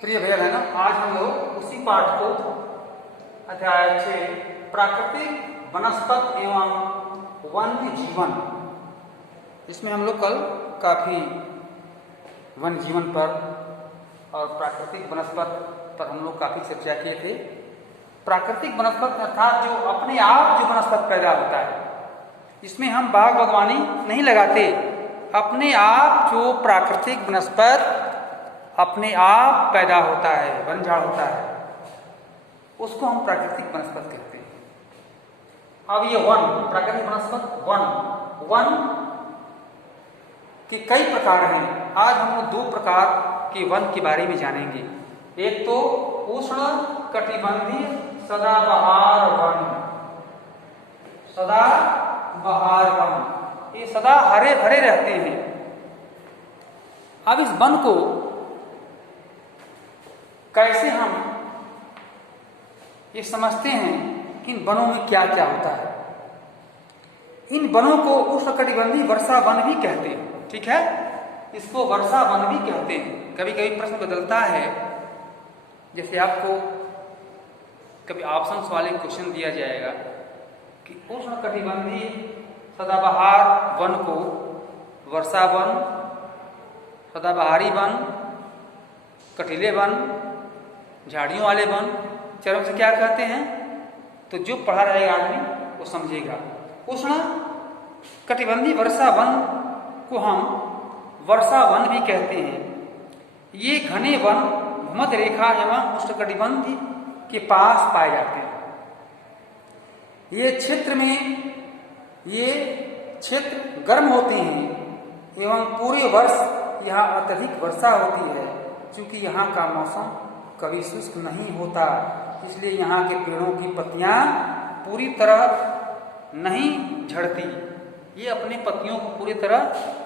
प्रिय भैया बहनों, आज हम लोग उसी पाठ को अध्याय 6 प्राकृतिक वनस्पत एवं वन्य जीवन, इसमें हम लोग कल काफी वन्य जीवन पर और प्राकृतिक वनस्पत पर हम लोग काफी चर्चा किए थे। प्राकृतिक वनस्पत अर्थात जो अपने आप जो वनस्पत पैदा होता है, इसमें हम बाग बागवानी नहीं लगाते। अपने आप जो प्राकृतिक वनस्पत अपने आप पैदा होता है, बन झाड़ होता है, उसको हम प्राकृतिक वनस्पत कहते हैं। अब ये वन, प्राकृतिक वनस्पत वन के कई प्रकार हैं। आज हम लोग दो प्रकार के वन के बारे में जानेंगे। एक तो उष्ण कटिबंधीय सदाबहार वन, सदाबहार वन, ये सदा हरे भरे रहते हैं। अब इस वन को कैसे हम ये समझते हैं कि इन वनों में क्या क्या होता है। इन वनों को उष्णकटिबंधीय वर्षा वन भी कहते हैं, ठीक है, इसको वर्षा वन भी कहते हैं। कभी कभी प्रश्न बदलता है, जैसे आपको कभी ऑप्शंस वाले क्वेश्चन दिया जाएगा कि उष्णकटिबंधीय सदाबहार वन को वर्षा वन, सदाबहारी वन, कटीले वन, झाड़ियों वाले वन, चरम से क्या कहते हैं, तो जो पढ़ा रहेगा आदमी वो समझेगा। उष्ण कटिबंधीय वर्षा वन को हम वर्षा वन भी कहते हैं। ये घने वन भूमध्य रेखा एवं उष्णकटिबंधीय के पास पाए जाते हैं। ये क्षेत्र गर्म होते हैं एवं पूरे वर्ष यहाँ अत्यधिक वर्षा होती है। क्योंकि यहाँ का मौसम कभी शुष्क नहीं होता, इसलिए यहाँ के पेड़ों की पत्तियां पूरी तरह नहीं झड़ती। ये अपने पत्तियों को पूरी तरह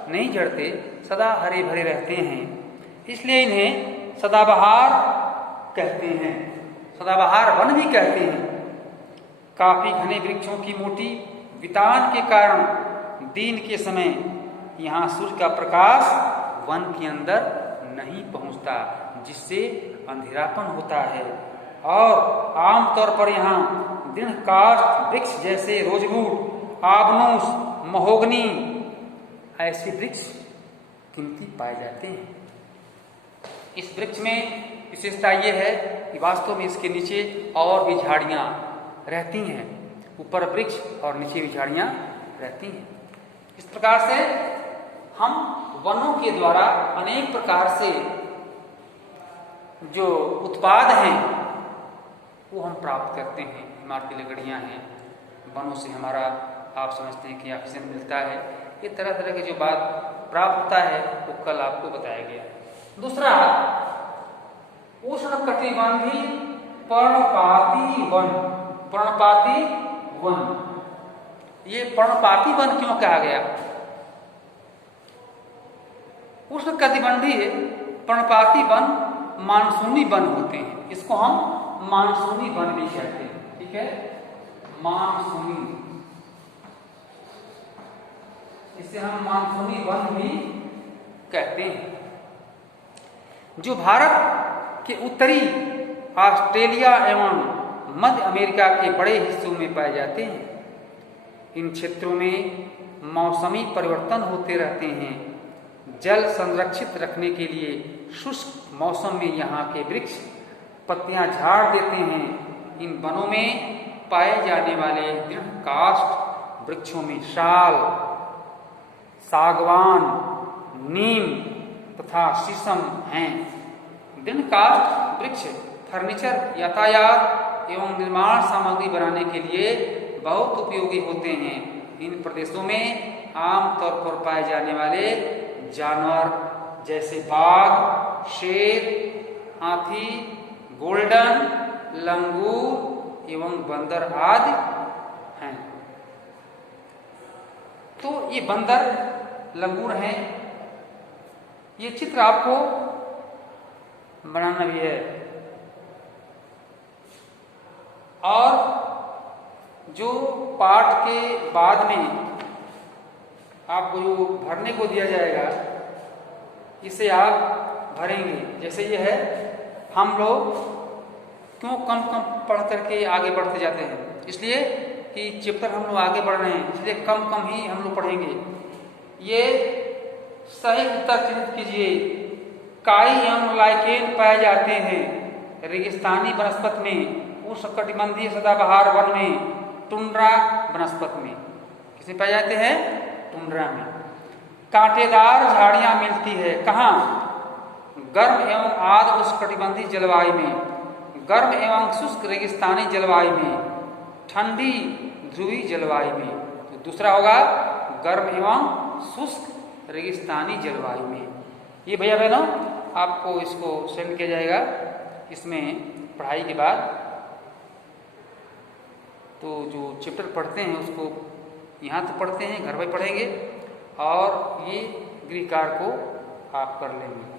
नहीं झड़ते, सदा हरे भरे रहते हैं, इसलिए इन्हें सदाबहार कहते हैं, सदाबहार वन भी कहते हैं। काफी घने वृक्षों की मोटी वितान के कारण दिन के समय यहाँ सूर्य का प्रकाश वन के अंदर नहीं पहुंचता, जिससे अंधेरापन होता है। और आमतौर पर यहाँ दृढ़काष्ठ वृक्ष जैसे रोजवुड, आबनूस, महोगनी ऐसे वृक्ष कीमती पाए जाते हैं। इस वृक्ष में विशेषता ये है कि वास्तव में इसके नीचे और भी झाड़ियाँ रहती हैं, ऊपर वृक्ष और नीचे भी झाड़ियाँ रहती हैं। इस प्रकार से हम वनों के द्वारा अनेक प्रकार से जो उत्पाद हैं वो हम प्राप्त करते हैं। इमारती लकड़ियाँ हैं, वनों से हमारा आप समझते हैं कि ऑक्सीजन मिलता है। ये तरह तरह के जो बात प्राप्त होता है वो कल आपको बताया गया। दूसरा, उष्णकटिबंधीय पर्णपाती वन, पर्णपाती वन। ये पर्णपाती वन क्यों कहा गया? उष्णकटिबंधीय पर्णपाती वन मानसूनी वन होते हैं, इसको हम मानसूनी वन भी कहते हैं, ठीक है, मानसूनी, इसे हम मानसूनी वन भी कहते हैं। जो भारत के उत्तरी ऑस्ट्रेलिया एवं मध्य अमेरिका के बड़े हिस्सों में पाए जाते हैं। इन क्षेत्रों में मौसमी परिवर्तन होते रहते हैं। जल संरक्षित रखने के लिए शुष्क मौसम में यहाँ के वृक्ष पत्तियां झाड़ देते हैं। इन वनों में पाए जाने वाले दृढ़काष्ठ वृक्षों में शाल, सागवान, नीम तथा शीशम हैं। दृढ़काष्ठ वृक्ष फर्नीचर, यातायात एवं निर्माण सामग्री बनाने के लिए बहुत उपयोगी होते हैं। इन प्रदेशों में आमतौर पर पाए जाने वाले जानवर जैसे बाघ, शेर, हाथी, गोल्डन, लंगूर एवं बंदर आदि हैं। तो ये बंदर, लंगूर हैं। ये चित्र आपको बनाना भी है। और जो पाठ के बाद में आपको जो भरने को दिया जाएगा, इसे आप भरेंगे। जैसे ये है हम लोग क्यों कम कम पढ़ करके आगे बढ़ते जाते हैं? इसलिए कि चैप्टर हम लोग आगे बढ़ रहे हैं, इसलिए कम कम ही हम लोग पढ़ेंगे। ये सही उत्तर चिन्हित कीजिए। काई एवं लाइकेन पाए जाते हैं रेगिस्तानी वनस्पति में, उष्णकटिबंधीय सदाबहार वन में, टुंड्रा वनस्पति में। किसमें पाए जाते हैं? टुंड्रा में। कांटेदार झाड़ियां मिलती है कहाँ? गर्म एवं आर्द्र उष्णकटिबंधीय जलवायु में, गर्म एवं शुष्क रेगिस्तानी जलवायु में, ठंडी ध्रुवीय जलवायु में। तो दूसरा होगा गर्म एवं शुष्क रेगिस्तानी जलवायु में। ये भैया बहनों आपको इसको सेंड किया जाएगा इसमें पढ़ाई के बाद। तो जो चैप्टर पढ़ते हैं उसको यहाँ तो पढ़ते हैं, घर में पढ़ेंगे और ये गृह कार्य को आप कर लेंगे।